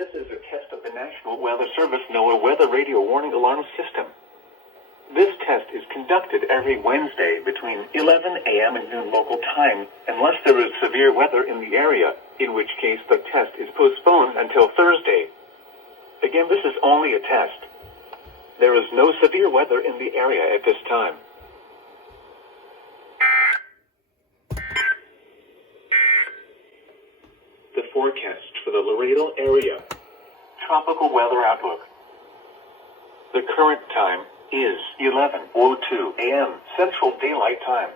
This is a test of the National Weather Service NOAA Weather Radio Warning Alarm System. This test is conducted every Wednesday between 11 a.m. and noon local time, unless there is severe weather in the area, in which case the test is postponed until Thursday. Again, this is only a test. There is no severe weather in the area at this time. The forecast for the Laredo area. Tropical weather outlook. The current time is 11:02 a.m. Central Daylight Time.